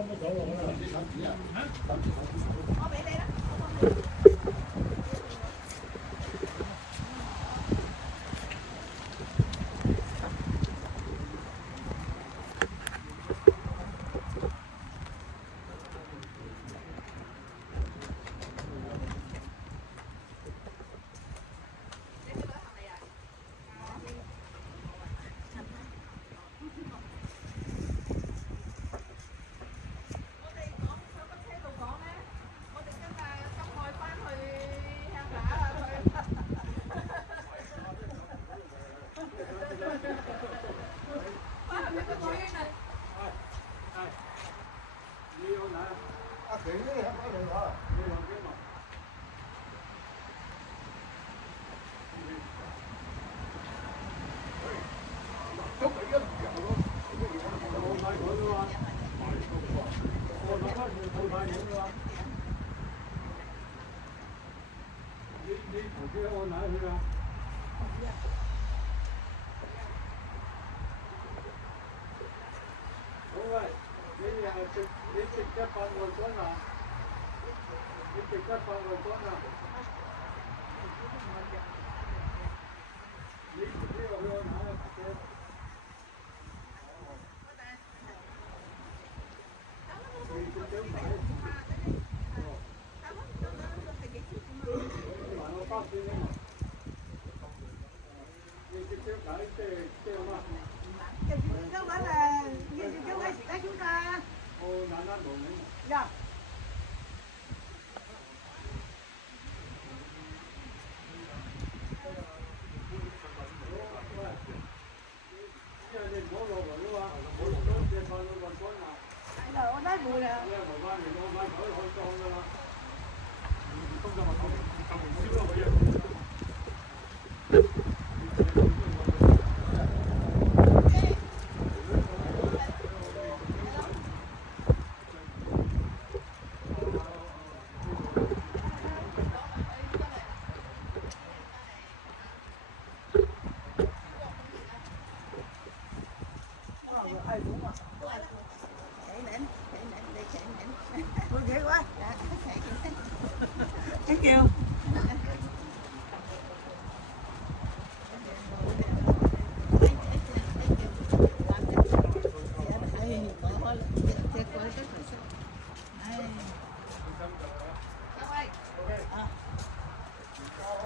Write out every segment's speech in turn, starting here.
我俾你啦。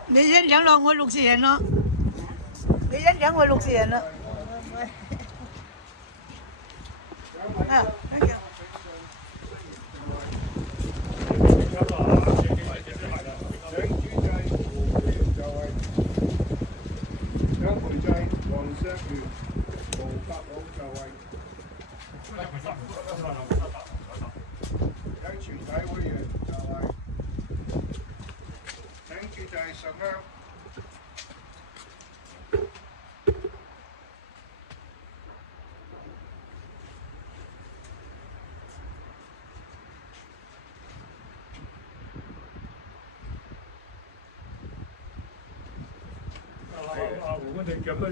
你欣賞咯，我60人咯。你欣賞我60人咯。啊，thank you。將培濟黃石園無法老就位。請全體會員就位。請主祭上香。我哋夾咗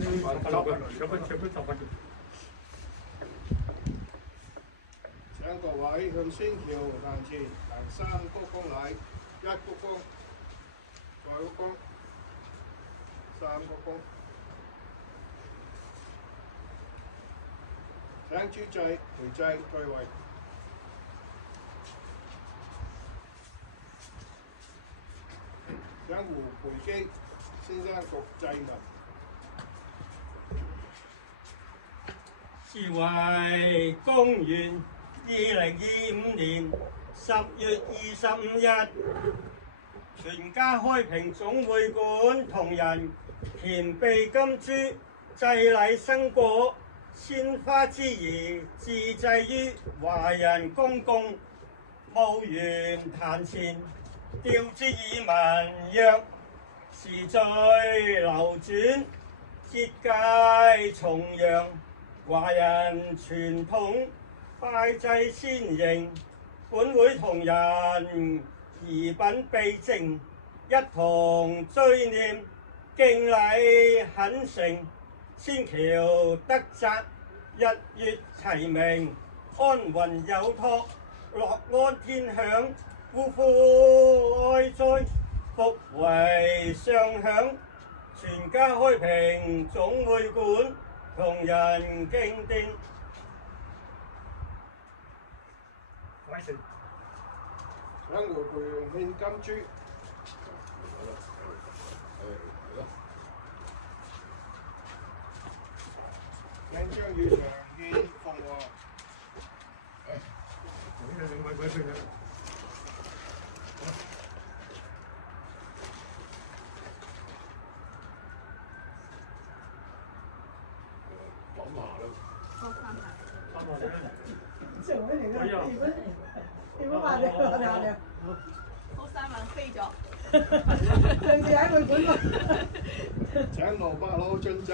請各位向仙橋行前行3鞠躬禮，1鞠躬，2鞠躬，3鞠躬。請主祭培濟退位。請胡培基先生讀祭文。是為公元2025年10月25日，全家開平總會館同仁填備金珠，祭禮生果，鮮花之儀，致祭於華人公共墓園壇前，吊之以文曰：時序流轉，節界重陽。華人傳統拜祭先營，本會同仁儀品備正，一同追念敬禮懇誠，仙橋德澤，日月齊明，安雲有託，樂安天享，夫婦愛哉，福為上享，全家開平總會館，同人敬奠。快成。請回培獻金珠。領章與常獻鳳凰。另外佢嘅。上位嚟㗎，點樣話你我哋好三萬飛咗，上次喺佢館度。請蘿蔔佬進酒。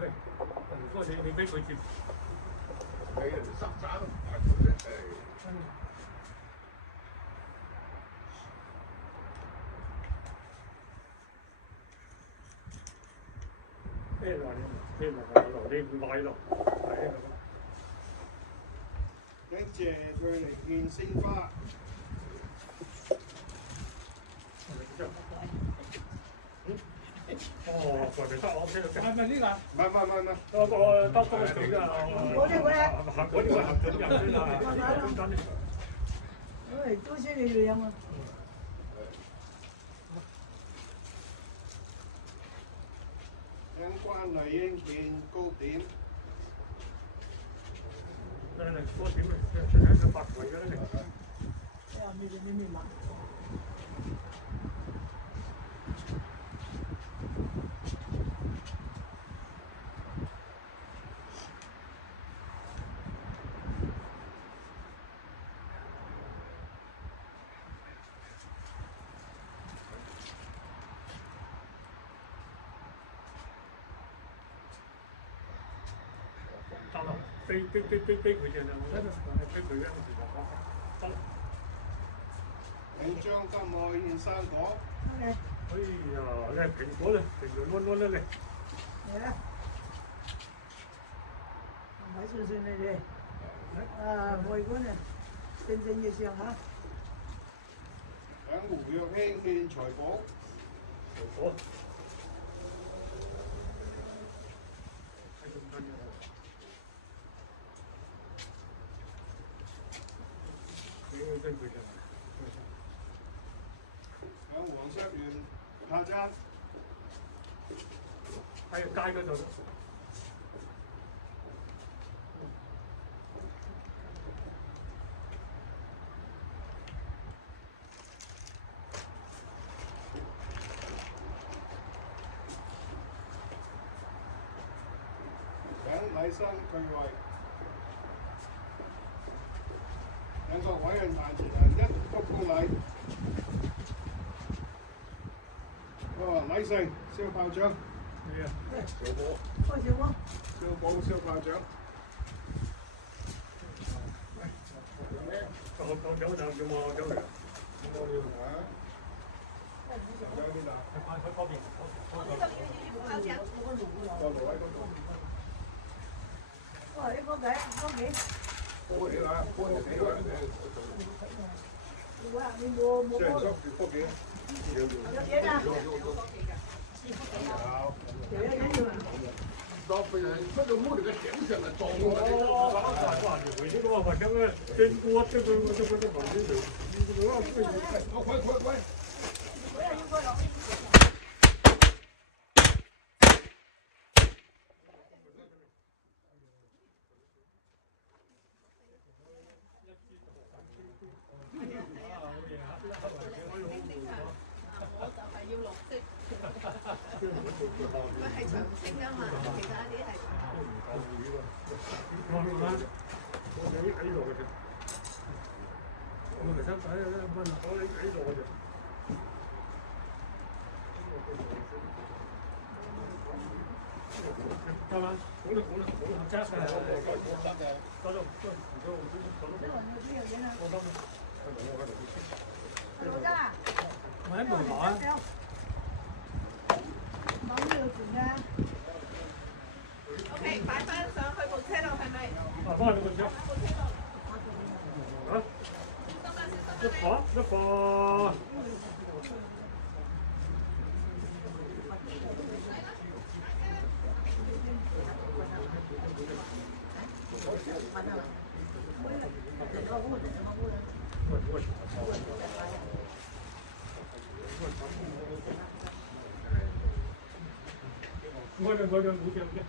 喂，唔該你俾佢接。俾人哋塞渣都唔係佢啫，咩來？咩來？你唔買咯？係啊。請謝佢嚟獻鮮花。哦，佢哋得我聽到嘅。係咪呢個？唔係。嗰個得多幾㗎？嗰啲會啊。嗰啲會合準入先啦。唉，多謝你哋飲啊！請關麗英獻糕點。嚟糕點啊！出喺個白櫃㗎啦。哎呀，你買。得啦，飛佢啫啦，我飛佢嘅時候得啦。請張金愛獻生果。哎呀，你係蘋果咧，平平安安咧你。嚟啦！唔使算你哋。啊，會館啊，正正嘅上嚇。請胡若卿獻財寶。財寶。請黃石園下餐。喺街嗰度。請禮生退位。請各委員壇前人一鞠躬禮。禮成燒炮仗。係啊。小波。開小波。小寶燒炮仗。講酒就叫我酒嚟。我要啊。有邊啊？喺嗰邊。要炮仗。個爐喺嗰度。哇！你講幾？波嚟啦，波嚟俾佢。哇！你冇即係捉住福建。有嘢㗎。有嘢㗎。到被人这个木里的顶上了，撞过来。哇！回這個或者咩經過這個環境就，快！我就係要綠色，佢係長色㗎嘛，其他啲係。我哋喺度嘅啫，我咪想睇下咧，我哋喺度嘅啫。係嘛？講得真係，多咗老家，我喺門口啊。冇呢度轉㗎。 OK，擺翻上去部車度係咪？啊，幫我哋個車。部車度。啊！小心啊！一小心啊！個一個。我哋冇嘅。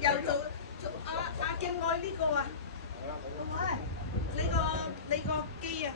又做阿敬愛呢個啊？你個機啊？